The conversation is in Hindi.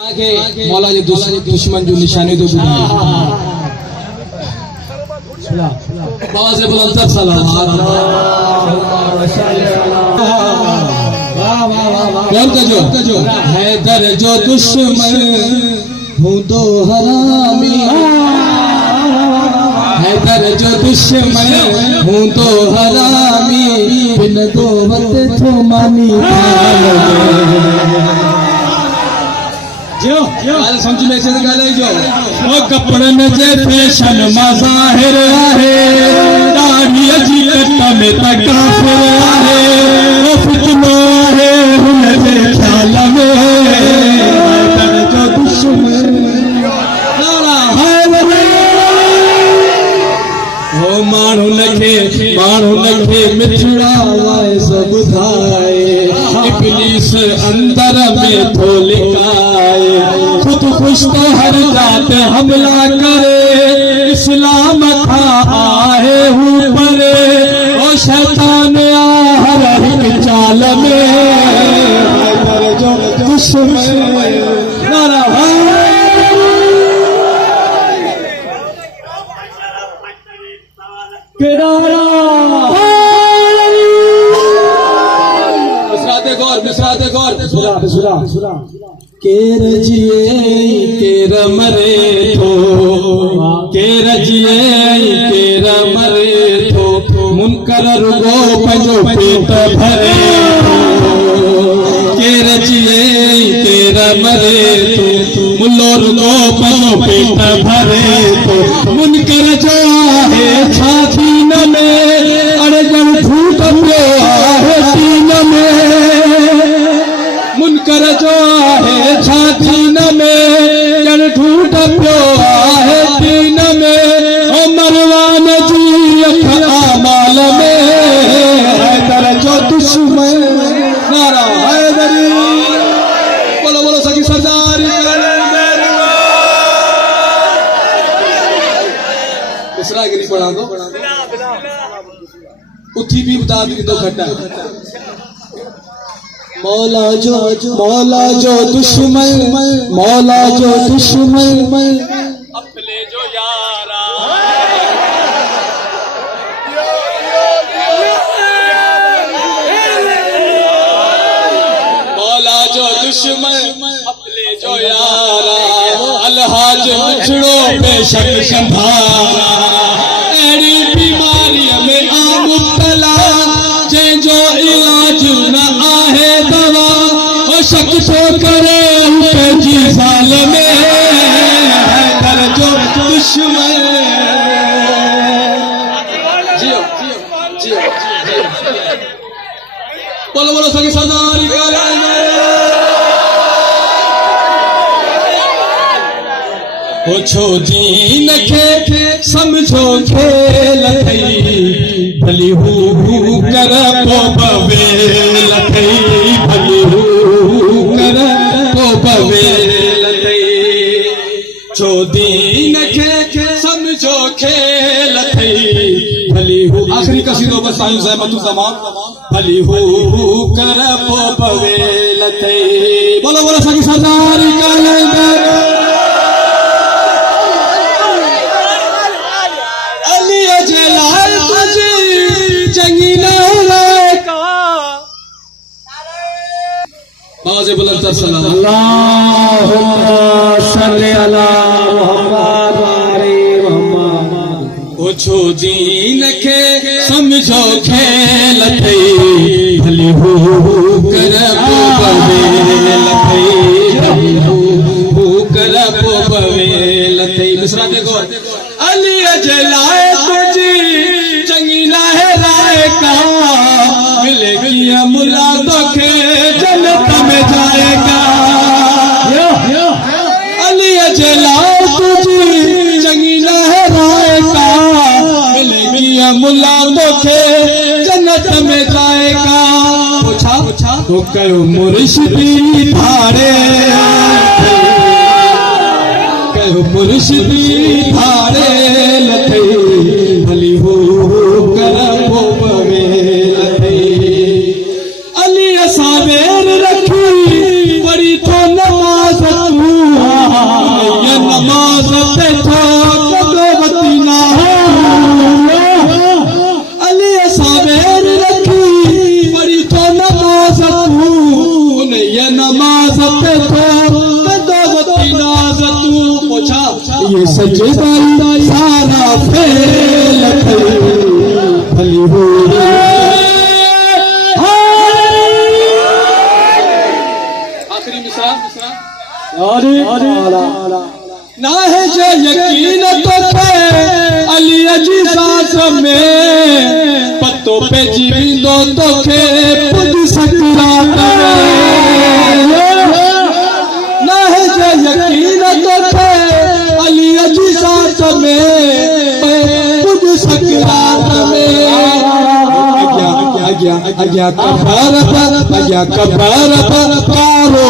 मौला जे दुश्मन जो निशानी तो बाबा से बुलंद सलाम जो हैदर जो दुश्मन हूँ दो हरामी हैदर जो दुश्मन हूँ तो हरामी बिन दो वत थो मानी जो समझ में से गाले जो ओ कपड़न जे फैशन मज़ाहिर आहे दाढ़ी जी कट में त काफिर आहे ओ फितनो आहे हुन जे ख्याल में हैदर जो दुश्मन नारा हैदर ओ माण्हू नखे मिठड़ा वाए सब धाए इब्लीस अंदर में थो लिकाए खुद खुश तो हर जात हमला करे इस्लाम था आहे हूँ परे ओ शैतान आ हर एक चाल में हैदर जो दुश्मन नारा केर जिए केर मरे थो केर जिए केर मरे थो मुनकर रुगो पंजो पेट भरे केर जिए केर मरे थो मुल्लो रुगो पंजो पेट भरे थो मुनकर जो आहे छाती न में अरे जब फूट पियो आहे तीन में मुनकर जो आहे छाती न में जन ठूट पियो आहे तीन में ओ मरवान जी अख आमाल में हैदर जो दुश्मन नारा हैदरी बोलो बोलो सखी सरदार दूसरा गिरी पढ़ा दो उठी भी बता दी दो घटा मौला जो दुश्मन अपने जो यारा मौला जो दुश्मन अपने जो यारा अलहाज मिठड़ो बेशक संभारा एड़ी बीमारी में आ मुब्तला जंहिंजो इलाज न आहे दवा ओ शक छो करे पंहिंजी ज़ाल में हैदर जो दुश्मन जियो बोलो बोलो सखी सरदार ओ छो दीन खे समझो खेल थई भली हू कर पो बवेल थई भली हू कर पो बवेल थई छो दीन खे समझो खेल थई भली हू आखिरी कसीदो बस साईं ज़हमत ज़मान भली हू कर पो बवेल थई बोलो बोलो सखी सरदार कलंदर बाज़े बुलंद सलाम अल्लाहुम्मा सल्ली अला मुहम्मद व आले मुहम्मद ओ छो दीन खे समझो खेल थई भली हू कर पो बवेल थई भली हू कर पो बवेल थई दूसरा देखो अली जलाए तुझी चंगी लहराए का मिलेगी मुलाद के जन्नत में जाएगा अली जलाए तुझी चंगी लहराए का मिलेगी मुलाद के जन्नत में जाएगा पूछा तो कहो मुर्शिदी धारे कहो मुर्शिदी धारे लथई भली हो कर पो बवेल थई अली सावेर रखी बड़ी तो नमाज तू ये सजदाई सारा फेल भली हो आखिरी मिसरा ना है जो यकीन तो थे अली अजीज़ में पत्तों पे जीवी दो तो के पुज सकरात में ना है जो यकीन तो थे अली अजीज़ में पुज सकरात में आज्ञा कबार पर कारो